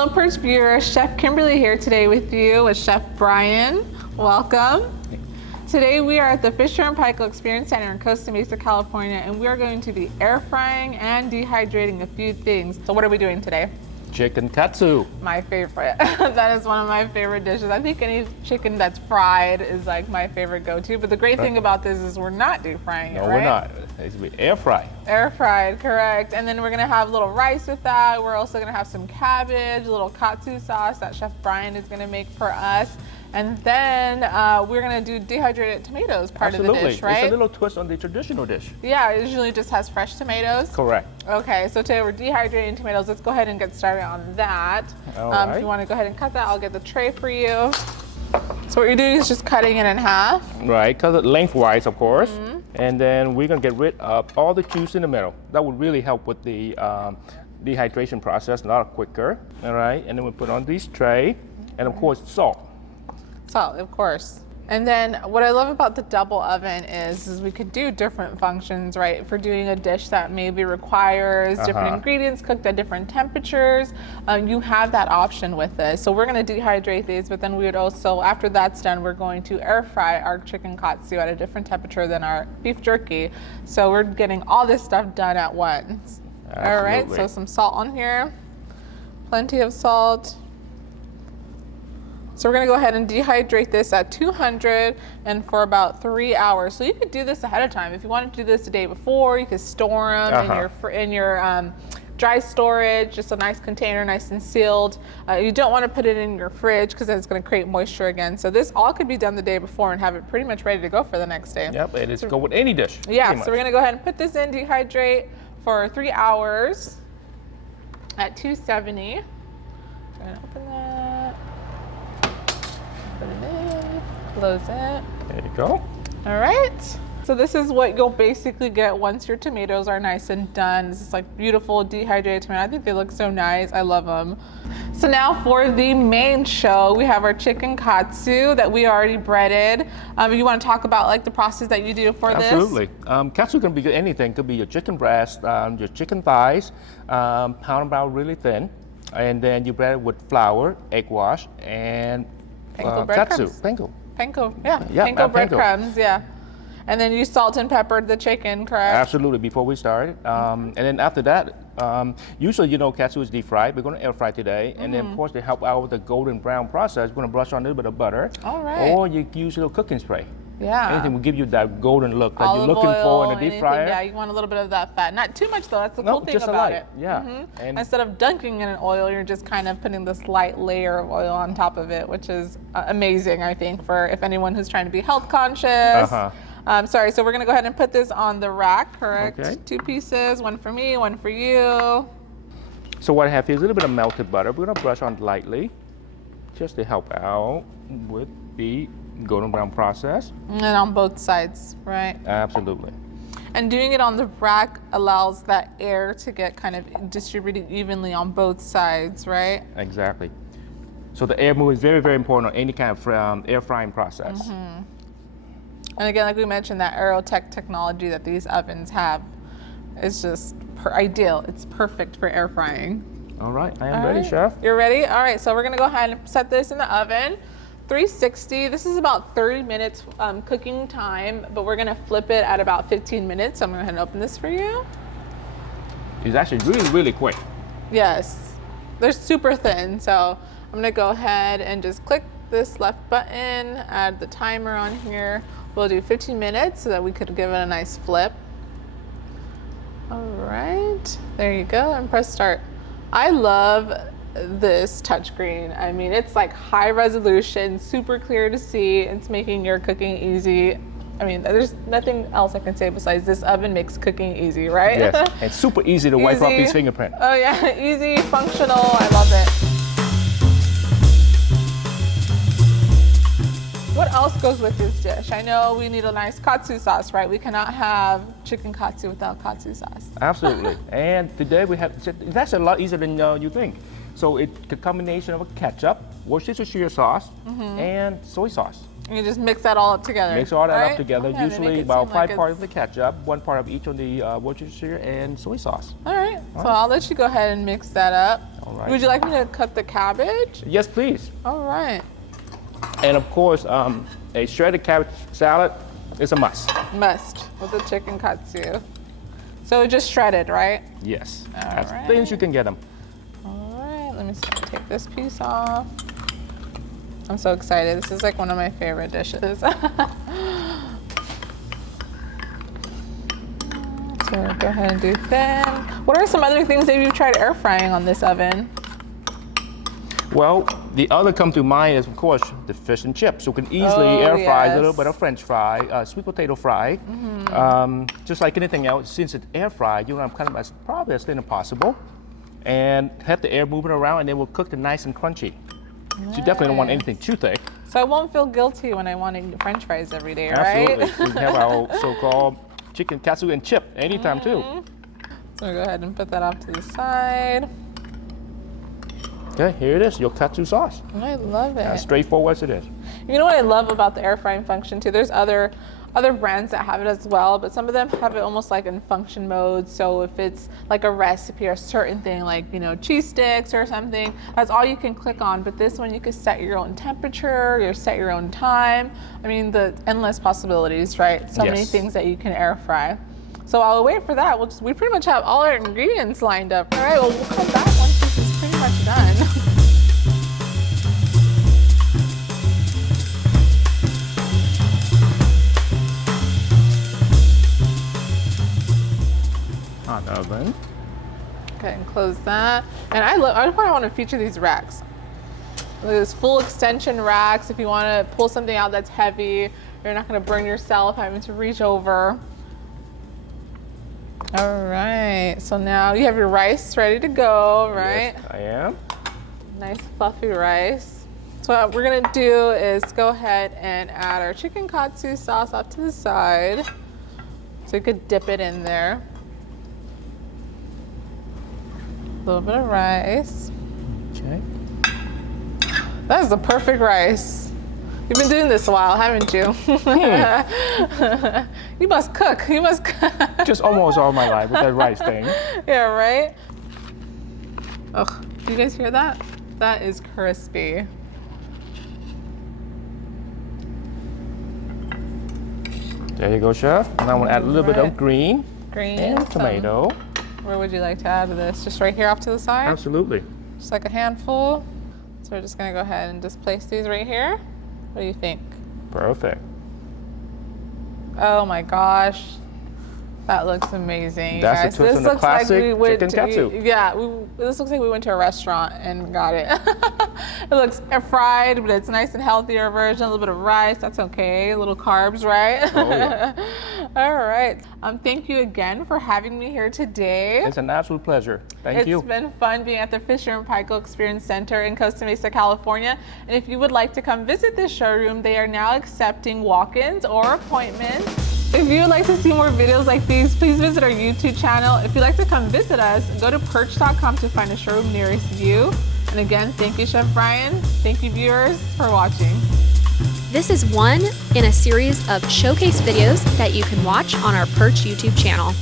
Hello, PIRCH viewers. Chef Kimberly here today with you with Chef Bryan. Welcome. Today we are at the Fisher Paykel Experience Center in Costa Mesa, California, and we are going to be air frying and dehydrating a few things. So what are we doing today? Chicken katsu. My favorite. That is one of my favorite dishes. I think any chicken that's fried is like my favorite go-to. But the great thing about this is we're not deep frying it, right? No, we're not. It's air fry. Air fried, correct. And then we're gonna have a little rice with that. We're also gonna have some cabbage, a little katsu sauce that Chef Bryan is gonna make for us. And then we're gonna do dehydrated tomatoes part of the dish, right? It's a little twist on the traditional dish. Yeah, it usually just has fresh tomatoes. Correct. Okay, so today we're dehydrating tomatoes. Let's go ahead and get started on that. All right. If you wanna go ahead and cut that, I'll get the tray for you. So what you're doing is just cutting it in half. Right, cut it lengthwise, of course. And then we're gonna get rid of all the juice in the middle. That would really help with the dehydration process a lot quicker. All right, and then we put on this tray, and of course, salt. Salt, of course. And then what I love about the double oven is we could do different functions, right? For doing a dish that maybe requires different ingredients cooked at different temperatures, you have that option with this. So we're gonna dehydrate these, but then we would also, after that's done, we're going to air fry our chicken katsu at a different temperature than our beef jerky. So we're getting all this stuff done at once. Absolutely. All right, so some salt on here, plenty of salt. So we're gonna go ahead and dehydrate this at 200 and for about 3 hours. So you could do this ahead of time. If you wanted to do this the day before, you could store them in your dry storage, just a nice container, nice and sealed. You don't wanna put it in your fridge because it's gonna create moisture again. So this all could be done the day before and have it pretty much ready to go for the next day. Yep, and it's go with any dish. Yeah, so we're gonna go ahead and put this in, dehydrate for 3 hours at 270. I'm gonna open that. Put it in, close it. There you go. All right. So this is what you'll basically get once your tomatoes are nice and done. This is like beautiful dehydrated tomato. I think they look so nice. I love them. So now for the main show, we have our chicken katsu that we already breaded. You want to talk about like the process that you do for this? Absolutely. Katsu can be anything. Could be your chicken breast, your chicken thighs, pound them out really thin, and then you bread it with flour, egg wash, and Panko katsu. breadcrumbs. Panko, yeah. Panko breadcrumbs, yeah. And then you salt and peppered the chicken, correct? Absolutely, before we start. And then after that, usually, you know, katsu is deep fried. We're going to air fry today. And then, of course, to help out with the golden brown process, we're going to brush on a little bit of butter. All right. Or you use a little cooking spray. Yeah. Anything will give you that golden look that Olive you're looking oil, for in a deep fryer. Yeah, you want a little bit of that fat. Not too much, though. That's the cool thing just about a light. it. Yeah. And instead of dunking in an oil, you're just kind of putting this light layer of oil on top of it, which is amazing, I think, for if anyone who's trying to be health conscious. Sorry, so we're gonna go ahead and put this on the rack, correct? Okay. 2 pieces, one for me, one for you. So what I have here is a little bit of melted butter. We're gonna brush on lightly, just to help out with the golden brown process. And on both sides, right? Absolutely. And doing it on the rack allows that air to get kind of distributed evenly on both sides, right? Exactly. So the air move is very, very important on any kind of air frying process. And again, like we mentioned, that Aerotech technology that these ovens have is just ideal. It's perfect for air frying. All right, I am ready, Chef. You're ready? All right, so we're gonna go ahead and set this in the oven. 360, this is about 30 minutes cooking time, but we're gonna flip it at about 15 minutes. So I'm gonna go ahead and open this for you. It's actually really, really quick. Yes, they're super thin. So I'm gonna go ahead and just click this left button, add the timer on here. We'll do 15 minutes so that we could give it a nice flip. All right, there you go, and press start. I love this touchscreen. I mean, it's like high resolution, super clear to see. It's making your cooking easy. I mean, there's nothing else I can say besides this oven makes cooking easy, right? Yes, it's super easy to wipe off these fingerprints. Oh yeah, easy, functional, I love it. What else goes with this dish? I know we need a nice katsu sauce, right? We cannot have chicken katsu without katsu sauce. Absolutely. And today we have, that's a lot easier than you think. So it's the combination of a ketchup, Worcestershire sauce, and soy sauce. You just mix that all up together. Mix all that right? up together. Okay, Usually about 5 parts of the ketchup, 1 part of each on the Worcestershire, and soy sauce. All right. So I'll let you go ahead and mix that up. All right. Would you like me to cut the cabbage? Yes, please. All right. And of course, a shredded cabbage salad is a must. Must with the chicken katsu. So just shredded, right? Yes. All As right. thin as you can get them. All right. Let me see. Take this piece off. I'm so excited. This is like one of my favorite dishes. So go ahead and do thin. What are some other things that you've tried air frying on this oven? Well, the other come to mind is, of course, the fish and chips. So you can easily air fry a little bit of French fry, sweet potato fry. Just like anything else, since it's air fried, you want to kind of probably as thin as possible, and have the air moving around, and it will cook it nice and crunchy. So you definitely don't want anything too thick. So I won't feel guilty when I want to eat French fries every day, right? Absolutely. We can have our so-called chicken katsu and chip anytime too. So go ahead and put that off to the side. Okay, here it is, your katsu sauce. I love it. As straightforward as it is. You know what I love about the air frying function too? There's other brands that have it as well, but some of them have it almost like in function mode. So if it's like a recipe or a certain thing, like, you know, cheese sticks or something, that's all you can click on. But this one, you can set your own temperature, you set your own time. I mean, the endless possibilities, right? So many things that you can air fry. So while we wait for that, we pretty much have all our ingredients lined up. All right, well, we'll come back once this is pretty much done. Hot oven. Okay, and close that. And I probably want to feature these racks. Those full extension racks. If you want to pull something out that's heavy, you're not going to burn yourself having to reach over. All right, so now you have your rice ready to go, right? Yes, I am. Nice fluffy rice. So what we're gonna do is go ahead and add our chicken katsu sauce off to the side. So you could dip it in there. A little bit of rice. Okay. That is the perfect rice. You've been doing this a while, haven't you? You must cook. You must cook. Just almost all my life with that rice thing. Yeah, right? Oh, do you guys hear that? That is crispy. There you go, Chef. And I want to add a little bit of green and tomato. Where would you like to add this? Just right here off to the side? Absolutely. Just like a handful. So we're just gonna go ahead and just place these right here. What do you think? Perfect. Oh my gosh. That looks amazing, That's guys. the twist on the classic chicken katsu. This looks like we went to a restaurant and got it. It looks air fried, but it's a nice and healthier version. A little bit of rice, that's okay. A little carbs, right? Oh, yeah. All right. Thank you again for having me here today. It's an absolute pleasure. Thank you. It's been fun being at the Fisher Paykel Experience Center in Costa Mesa, California. And if you would like to come visit this showroom, they are now accepting walk-ins or appointments. If you would like to see more videos like these, please visit our YouTube channel. If you'd like to come visit us, go to PIRCH.com to find a showroom nearest you. And again, thank you, Chef Bryan. Thank you, viewers, for watching. This is one in a series of showcase videos that you can watch on our PIRCH YouTube channel.